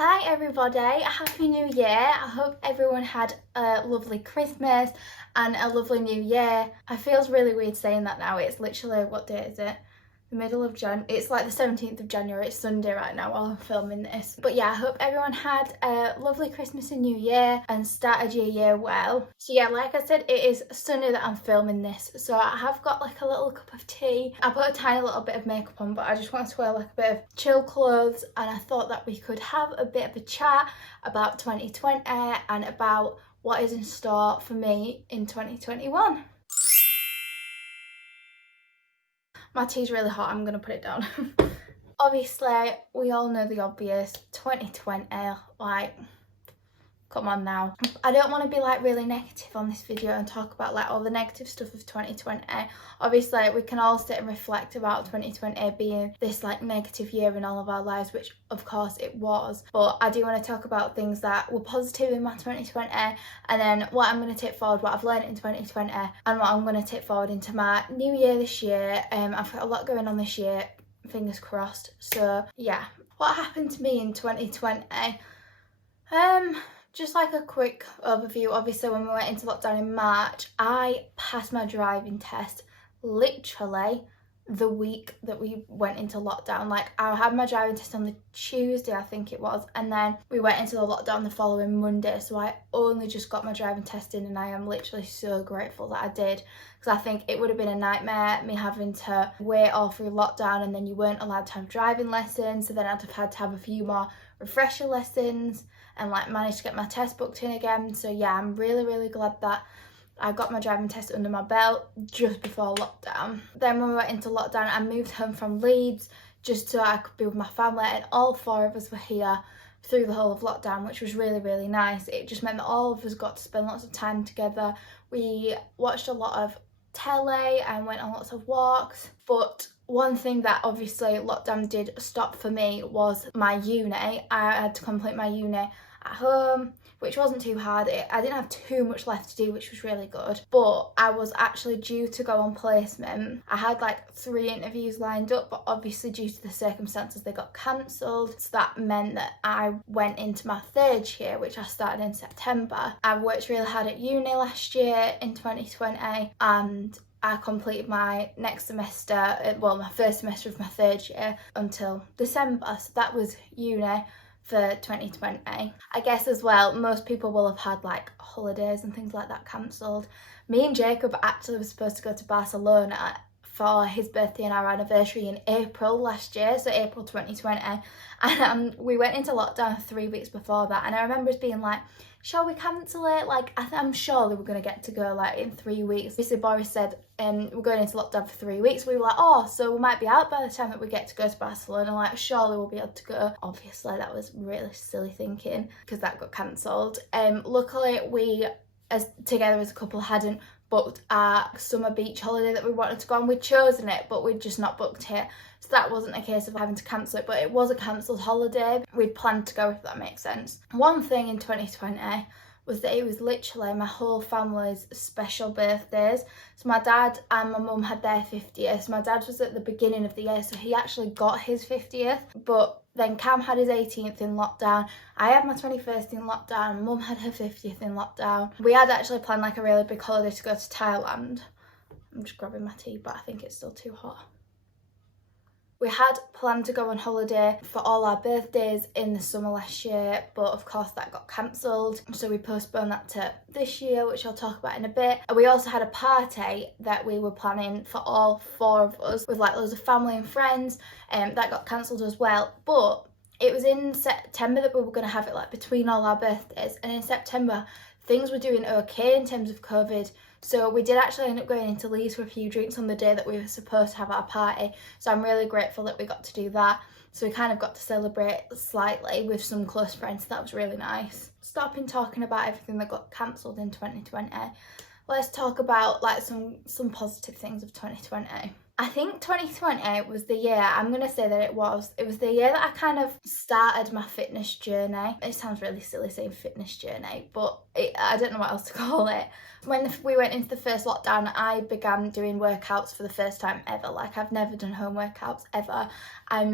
Hi everybody, Happy New Year. I hope everyone had a lovely Christmas and a lovely New Year. It feels really weird saying that now. It's literally, what day is it? The middle of Jan. It's like the 17th of January. It's Sunday right now while I'm filming this. But yeah, I hope everyone had a lovely Christmas and New Year and started your year well. So yeah, like I said, it is Sunday that I'm filming this. So I have got like a little cup of tea. I put a tiny little bit of makeup on, but I just wanted to wear like a bit of chill clothes, and I thought that we could have a bit of a chat about 2020 and about what is in store for me in 2021. My tea's really hot, I'm gonna put it down. Obviously, we all know the obvious, 2020, like, come on now. I don't want to be like really negative on this video and talk about like all the negative stuff of 2020. Obviously, we can all sit and reflect about 2020 being this like negative year in all of our lives, which of course it was. But I do want to talk about things that were positive in my 2020, and then what I'm going to take forward, what I've learned in 2020, and what I'm going to take forward into my new year this year. I've got a lot going on this year, fingers crossed. So yeah, what happened to me in 2020? Just like a quick overview. Obviously, when we went into lockdown in March, I passed my driving test literally the week that we went into lockdown. Like, I had my driving test on the Tuesday, I think it was, and then we went into the lockdown the following Monday. So I only just got my driving test in, and I am literally so grateful that I did, because I think it would have been a nightmare me having to wait all through lockdown, and then you weren't allowed to have driving lessons, so then I'd have had to have a few more refresher lessons and like managed to get my test booked in again. So yeah, I'm really glad that I got my driving test under my belt just before lockdown. Then when we went into lockdown, I moved home from Leeds just so I could be with my family, and all four of us were here through the whole of lockdown, which was really nice. It just meant that all of us got to spend lots of time together. We watched a lot of telly and went on lots of walks. But one thing that obviously lockdown did stop for me was my uni. I had to complete my uni at home, which wasn't too hard. I didn't have too much left to do, which was really good. But I was actually due to go on placement. I had like 3 interviews lined up, but obviously due to the circumstances they got cancelled. So that meant that I went into my 3rd year, which I started in September. I worked really hard at uni last year in 2020, and I completed my next semester, well, my 1st semester of my 3rd year until December. So that was uni for 2020. I guess as well, most people will have had like holidays and things like that cancelled. Me and Jacob actually were supposed to go to Barcelona for his birthday and our anniversary in April last year, so April 2020, and we went into lockdown 3 weeks before that, and I remember us being like, shall we cancel it? Like, I'm sure they were going to get to go like in 3 weeks. Obviously Boris said we're going into lockdown for 3 weeks. We were like, oh, so we might be out by the time that we get to go to Barcelona, like surely we'll be able to go. Obviously that was really silly thinking, because that got cancelled. Luckily we, as together as a couple, hadn't booked our summer beach holiday that we wanted to go on. We'd chosen it, but we'd just not booked it. So that wasn't a case of having to cancel it, but it was a cancelled holiday. We'd planned to go, if that makes sense. One thing in 2020 was that it was literally my whole family's special birthdays. So my dad and my mum had their 50th. My dad was at the beginning of the year, so he actually got his 50th, but then Cam had his 18th in lockdown. I had my 21st in lockdown. Mum had her 50th in lockdown. We had actually planned like a really big holiday to go to Thailand. I'm just grabbing my tea, but I think it's still too hot. We had planned to go on holiday for all our birthdays in the summer last year, but of course that got cancelled. So we postponed that to this year, which I'll talk about in a bit. And we also had a party that we were planning for all 4 of us with like loads of family and friends, that got cancelled as well. But it was in September that we were going to have it like between all our birthdays, and in September things were doing okay in terms of COVID. So we did actually end up going into Leeds for a few drinks on the day that we were supposed to have our party. So I'm really grateful that we got to do that. So we kind of got to celebrate slightly with some close friends. That was really nice. Stopping talking about everything that got cancelled in 2020. Let's talk about like some positive things of 2020. I think 2020 was the year, I'm going to say that it was the year that I kind of started my fitness journey. It sounds really silly saying fitness journey, but I don't know what else to call it. When we went into the first lockdown, I began doing workouts for the first time ever. Like, I've never done home workouts ever.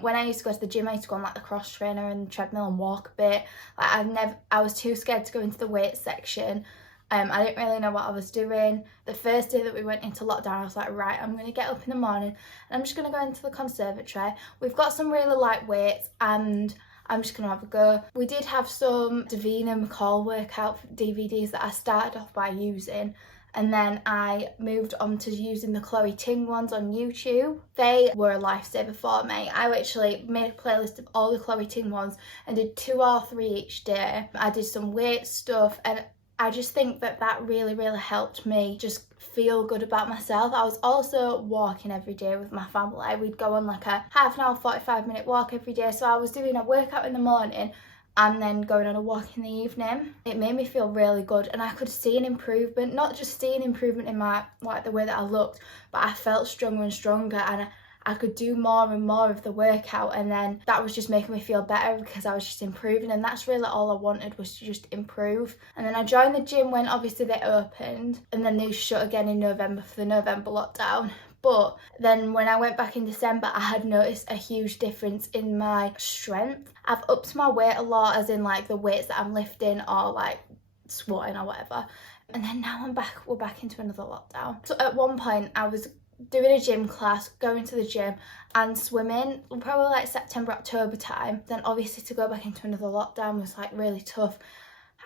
When I used to go to the gym, I used to go on like the cross trainer and treadmill and walk a bit. Like, I was too scared to go into the weight section. I didn't really know what I was doing. The first day that we went into lockdown, I was like, right, I'm going to get up in the morning and I'm just going to go into the conservatory. We've got some really light weights and I'm just going to have a go. We did have some Davina McCall workout DVDs that I started off by using, and then I moved on to using the Chloe Ting ones on YouTube. They were a lifesaver for me. I literally made a playlist of all the Chloe Ting ones and did 2 or 3 each day. I did some weight stuff, and I just think that really, really helped me just feel good about myself. I was also walking every day with my family. We'd go on like a half an hour, 45-minute walk every day. So I was doing a workout in the morning and then going on a walk in the evening. It made me feel really good, and I could see an improvement, not just see an improvement in my, like, the way that I looked, but I felt stronger and stronger, and I could do more and more of the workout, and then that was just making me feel better because I was just improving, and that's really all I wanted, was to just improve. And then I joined the gym when obviously they opened, and then they shut again in November for the November lockdown. But then when I went back in December, I had noticed a huge difference in my strength. I've upped my weight a lot, as in like the weights that I'm lifting or like squatting or whatever. And then now we're back into another lockdown. So at one point I was doing a gym class, going to the gym and swimming, probably like September, October time. Then obviously to go back into another lockdown was like really tough.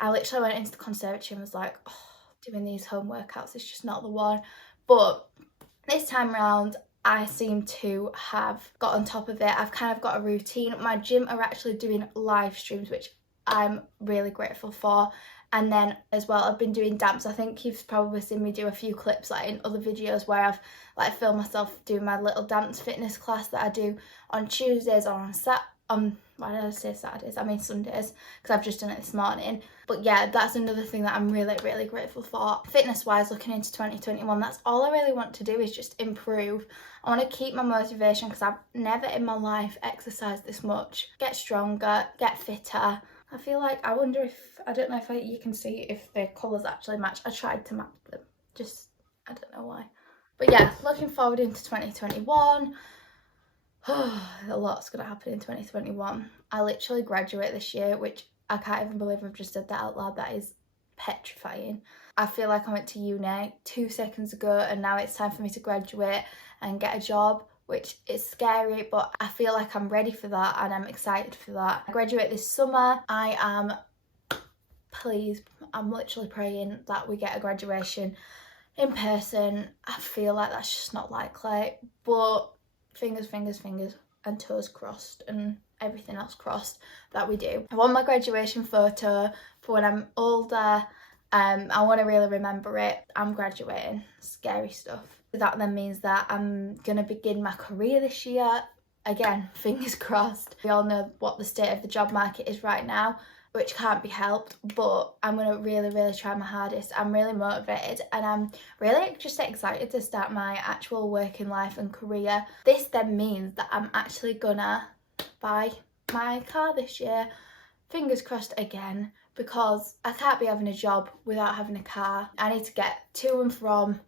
I literally went into the conservatory and was like, oh, doing these home workouts is just not the one. But this time round, I seem to have got on top of it. I've kind of got a routine. My gym are actually doing live streams, which I'm really grateful for. And then as well, I've been doing dance. I think you've probably seen me do a few clips like in other videos where I've like filmed myself doing my little dance fitness class that I do on Tuesdays or on why did I say Saturdays? I mean Sundays, because I've just done it this morning. But yeah, that's another thing that I'm really, really grateful for. Fitness wise, looking into 2021, that's all I really want to do, is just improve. I want to keep my motivation because I've never in my life exercised this much. Get stronger, get fitter. I feel like, I wonder if, I don't know if you can see if the colours actually match. I tried to match them, just, I don't know why. But yeah, looking forward into 2021. A lot's going to happen in 2021. I literally graduate this year, which I can't even believe I've just said that out loud. That is petrifying. I feel like I went to uni 2 seconds ago and now it's time for me to graduate and get a job, which is scary, but I feel like I'm ready for that and I'm excited for that. I graduate this summer. I'm literally praying that we get a graduation in person. I feel like that's just not likely, but fingers and toes crossed and everything else crossed that we do. I want my graduation photo for when I'm older. I want to really remember it. I'm graduating. Scary stuff. That then means that I'm going to begin my career this year. Again, fingers crossed. We all know what the state of the job market is right now, which can't be helped, but I'm going to really, really try my hardest. I'm really motivated and I'm really just excited to start my actual working life and career. This then means that I'm actually gonna buy my car this year. Fingers crossed again, because I can't be having a job without having a car. I need to get to and from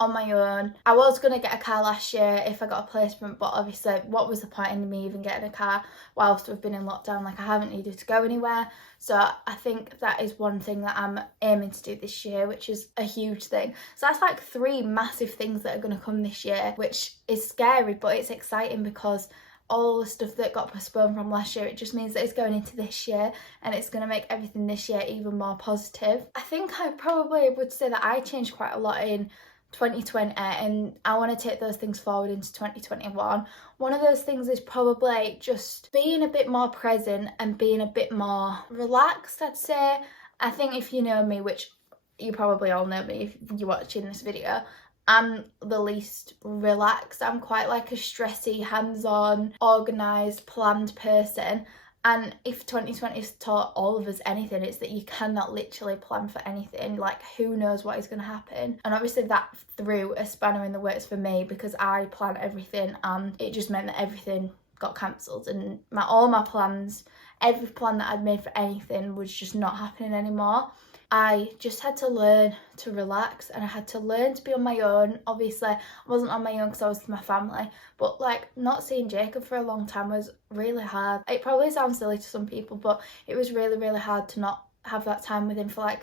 on my own. I was going to get a car last year if I got a placement, but obviously what was the point in me even getting a car whilst we've been in lockdown? Like, I haven't needed to go anywhere. So I think that is one thing that I'm aiming to do this year, which is a huge thing. So that's like 3 massive things that are going to come this year, which is scary, but it's exciting because all the stuff that got postponed from last year, it just means that it's going into this year and it's going to make everything this year even more positive. I think I probably would say that I changed quite a lot in 2020 and I want to take those things forward into 2021. One of those things is probably just being a bit more present and being a bit more relaxed, I'd say. I think if you know me, which you probably all know me if you're watching this video, I'm the least relaxed. I'm quite like a stressy, hands-on, organised, planned person. And if 2020 has taught all of us anything, it's that you cannot literally plan for anything. Like, who knows what is going to happen? And obviously that threw a spanner in the works for me, because I plan everything and it just meant that everything got cancelled, and all my plans, every plan that I'd made for anything was just not happening anymore. I just had to learn to relax, and I had to learn to be on my own. Obviously, I wasn't on my own because I was with my family, but like, not seeing Jacob for a long time was really hard. It probably sounds silly to some people, but it was really, really hard to not have that time with him for like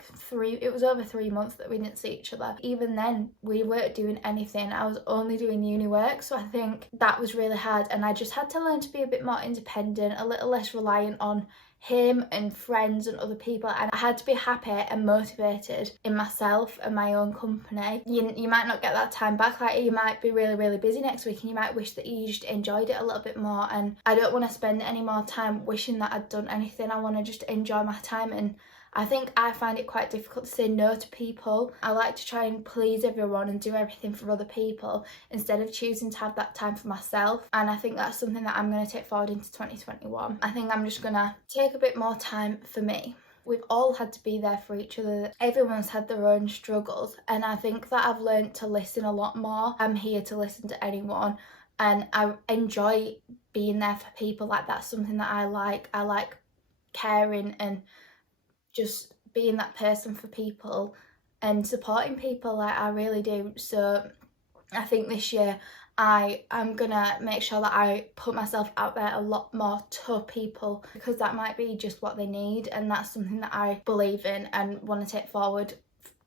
it was over 3 months that we didn't see each other. Even then, we weren't doing anything. I was only doing uni work, so I think that was really hard, and I just had to learn to be a bit more independent, a little less reliant on him and friends and other people, and I had to be happy and motivated in myself and my own company. You might not get that time back. Like, you might be really, really busy next week and you might wish that you just enjoyed it a little bit more, and I don't want to spend any more time wishing that I'd done anything. I want to just enjoy my time, and I think I find it quite difficult to say no to people. I like to try and please everyone and do everything for other people instead of choosing to have that time for myself. And I think that's something that I'm going to take forward into 2021. I think I'm just going to take a bit more time for me. We've all had to be there for each other. Everyone's had their own struggles, and I think that I've learned to listen a lot more. I'm here to listen to anyone, and I enjoy being there for people. Like, that's something that I like. I like caring and just being that person for people and supporting people. Like, I really do. So I think this year I'm gonna make sure that I put myself out there a lot more to people, because that might be just what they need, and that's something that I believe in and want to take forward,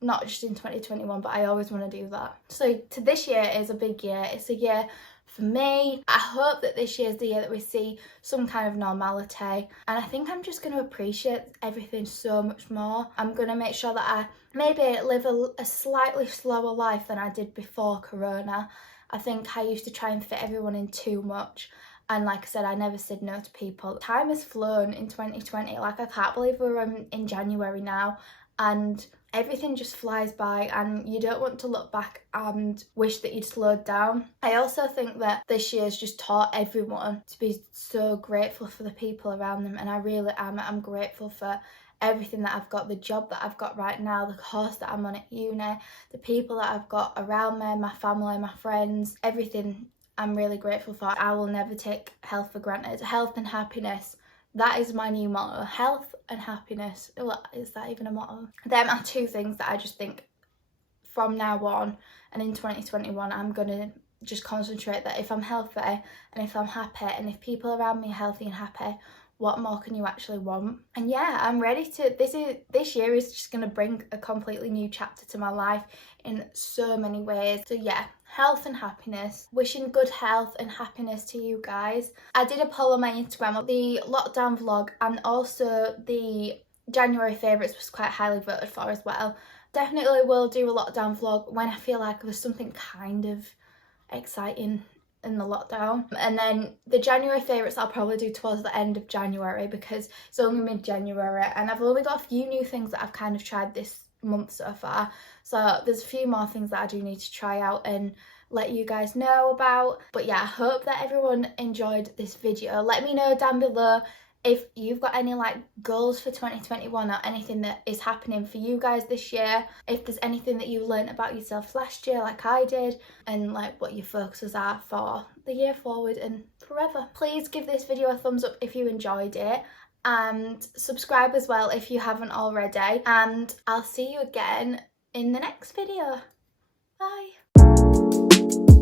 not just in 2021, but I always want to do that. So to this year is a big year. It's a year for me. I hope that this year is the year that we see some kind of normality, and I think I'm just going to appreciate everything so much more. I'm going to make sure that I maybe live a slightly slower life than I did before Corona. I think I used to try and fit everyone in too much, and like I said, I never said no to people. Time has flown in 2020. Like, I can't believe we're in January now, and everything just flies by, and you don't want to look back and wish that you'd slowed down. I also think that this year's just taught everyone to be so grateful for the people around them, and I really am. I'm grateful for everything that I've got, the job that I've got right now, the course that I'm on at uni, the people that I've got around me, my family, my friends, everything I'm really grateful for. I will never take health for granted. Health and happiness. That is my new motto. Health and happiness. Well, is that even a motto? Them are two things that I just think from now on and in 2021, I'm going to just concentrate that if I'm healthy and if I'm happy and if people around me are healthy and happy, what more can you actually want? And yeah, I'm ready to, this year is just going to bring a completely new chapter to my life in so many ways. So yeah, health and happiness. Wishing good health and happiness to you guys. I did a poll on my Instagram of the lockdown vlog, and also the January favourites was quite highly voted for as well. Definitely will do a lockdown vlog when I feel like there's something kind of exciting in the lockdown. And then the January favourites I'll probably do towards the end of January, because it's only mid-January and I've only got a few new things that I've kind of tried this month so far. So there's a few more things that I do need to try out and let you guys know about. But yeah, I hope that everyone enjoyed this video. Let me know down below if you've got any like goals for 2021 or anything that is happening for you guys this year, if there's anything that you learned about yourself last year like I did, and like what your focuses are for the year forward and forever. Please give this video a thumbs up if you enjoyed it, and subscribe as well if you haven't already, and I'll see you again in the next video. Bye.